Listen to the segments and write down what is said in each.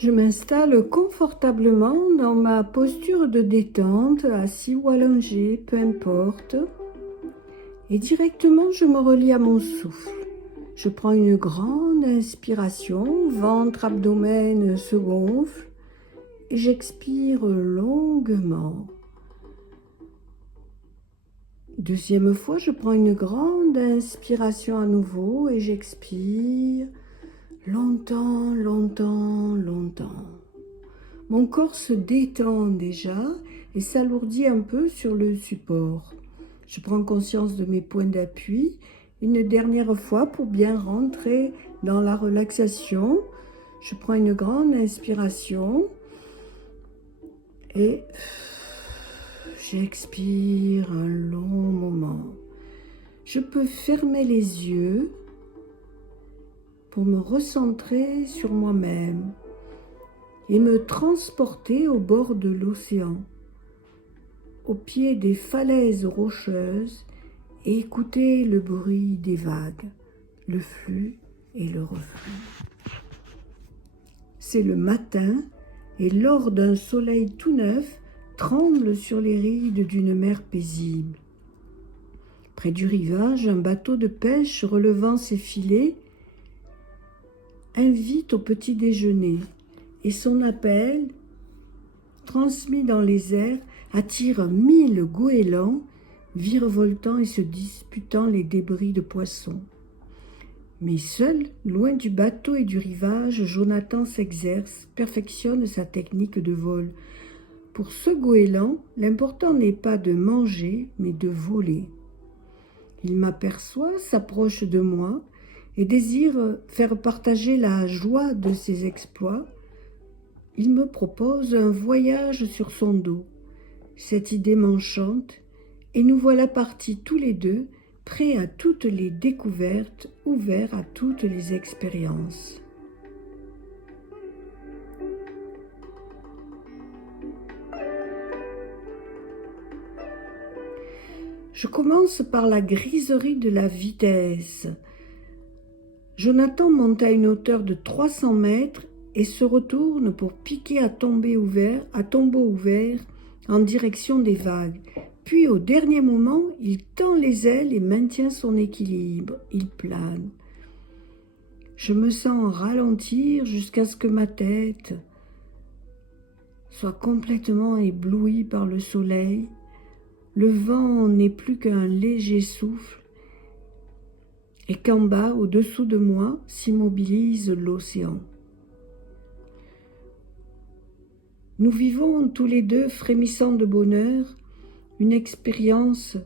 Je m'installe confortablement dans ma posture de détente, assis ou allongé, peu importe. Et directement, je me relie à mon souffle. Je prends une grande inspiration, ventre, abdomen se gonfle et j'expire longuement. Deuxième fois, je prends une grande inspiration à nouveau et j'expire longtemps, longtemps, longtemps. Mon corps se détend déjà et s'alourdit un peu sur le support. Je prends conscience de mes points d'appui une dernière fois pour bien rentrer dans la relaxation. Je prends une grande inspiration et j'expire un long moment. Je peux fermer les yeux pour me recentrer sur moi-même et me transporter au bord de l'océan, au pied des falaises rocheuses et écouter le bruit des vagues, le flux et le reflux. C'est le matin et l'or d'un soleil tout neuf tremble sur les rides d'une mer paisible. Près du rivage, un bateau de pêche relevant ses filets invite au petit déjeuner et son appel, transmis dans les airs, attire 1000 goélands virevoltant et se disputant les débris de poissons. Mais seul, loin du bateau et du rivage, Jonathan s'exerce, perfectionne sa technique de vol. Pour ce goéland, l'important n'est pas de manger, mais de voler. Il m'aperçoit, s'approche de moi et désire faire partager la joie de ses exploits. Il me propose un voyage sur son dos. Cette idée m'enchante et nous voilà partis tous les deux, prêts à toutes les découvertes, ouverts à toutes les expériences. Je commence par la griserie de la vitesse. Jonathan monte à une hauteur de 300 mètres et se retourne pour piquer à tombeau ouvert en direction des vagues. Puis au dernier moment, il tend les ailes et maintient son équilibre. Il plane. Je me sens ralentir jusqu'à ce que ma tête soit complètement éblouie par le soleil. Le vent n'est plus qu'un léger souffle et qu'en bas, au-dessous de moi, s'immobilise l'océan. Nous vivons tous les deux, frémissant de bonheur, une expérience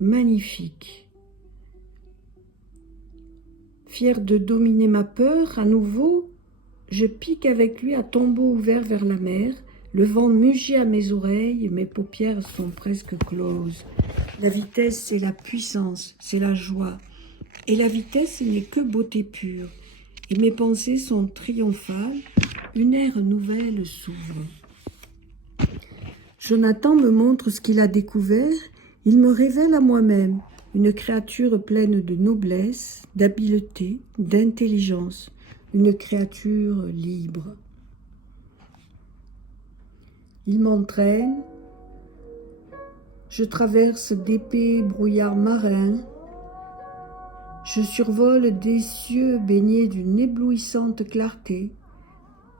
magnifique. Fier de dominer ma peur, à nouveau, je pique avec lui à tombeau ouvert vers la mer. Le vent mugit à mes oreilles, mes paupières sont presque closes. La vitesse, c'est la puissance, c'est la joie. Et la vitesse n'est que beauté pure. Et mes pensées sont triomphales. Une ère nouvelle s'ouvre. Jonathan me montre ce qu'il a découvert. Il me révèle à moi-même une créature pleine de noblesse, d'habileté, d'intelligence. Une créature libre. Il m'entraîne. Je traverse d'épais brouillards marins. Je survole des cieux baignés d'une éblouissante clarté.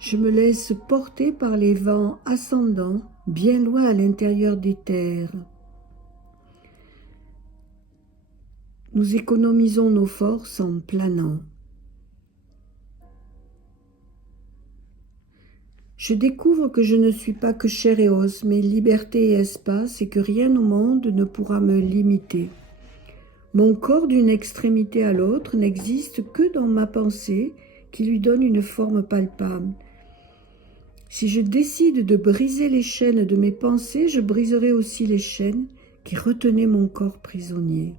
Je me laisse porter par les vents ascendants, bien loin à l'intérieur des terres. Nous économisons nos forces en planant. Je découvre que je ne suis pas que chair et os, mais liberté et espace, et que rien au monde ne pourra me limiter. Mon corps d'une extrémité à l'autre n'existe que dans ma pensée qui lui donne une forme palpable. Si je décide de briser les chaînes de mes pensées, je briserai aussi les chaînes qui retenaient mon corps prisonnier.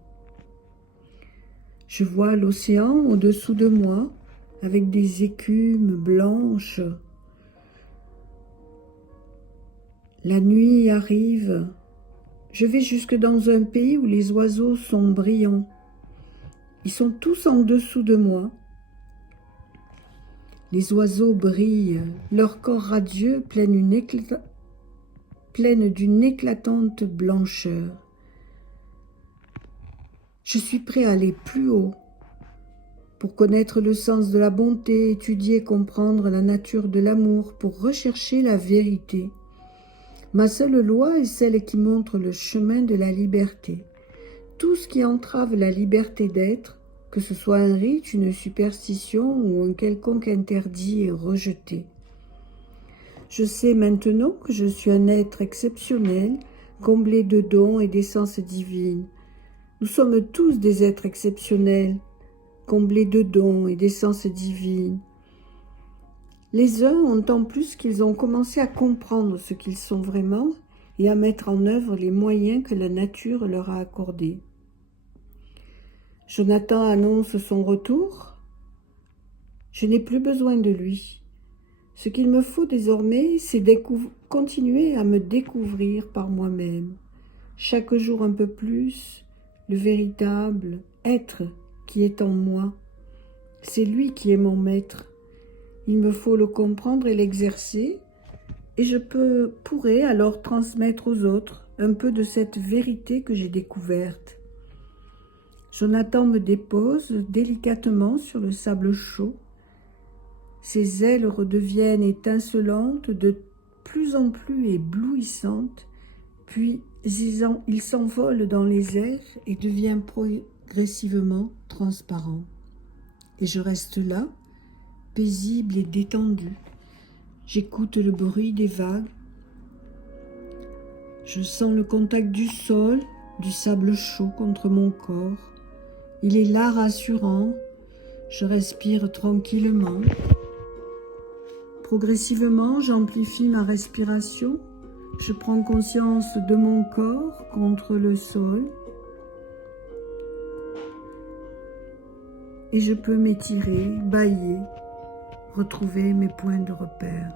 Je vois l'océan au-dessous de moi avec des écumes blanches. La nuit arrive. Je vais jusque dans un pays où les oiseaux sont brillants. Ils sont tous en dessous de moi. Les oiseaux brillent, leur corps radieux plein d'une éclatante blancheur. Je suis prêt à aller plus haut pour connaître le sens de la bonté, étudier, comprendre la nature de l'amour, pour rechercher la vérité. Ma seule loi est celle qui montre le chemin de la liberté. Tout ce qui entrave la liberté d'être, que ce soit un rite, une superstition ou un quelconque interdit, est rejeté. Je sais maintenant que je suis un être exceptionnel, comblé de dons et d'essence divine. Nous sommes tous des êtres exceptionnels, comblés de dons et d'essence divine. Les uns ont tant plus qu'ils ont commencé à comprendre ce qu'ils sont vraiment et à mettre en œuvre les moyens que la nature leur a accordés. Jonathan annonce son retour. Je n'ai plus besoin de lui. Ce qu'il me faut désormais, c'est continuer à me découvrir par moi-même, chaque jour un peu plus, le véritable être qui est en moi. C'est lui qui est mon maître. Il me faut le comprendre et l'exercer, et je pourrai alors transmettre aux autres un peu de cette vérité que j'ai découverte. Jonathan me dépose délicatement sur le sable chaud. Ses ailes redeviennent étincelantes, de plus en plus éblouissantes, puis il s'envole dans les airs et devient progressivement transparent. Et je reste là, paisible et détendu. J'écoute le bruit des vagues. Je sens le contact du sol, du sable chaud contre mon corps. Il est là rassurant. Je respire tranquillement. Progressivement, j'amplifie ma respiration. Je prends conscience de mon corps contre le sol. Et je peux m'étirer, bâiller, retrouver mes points de repère.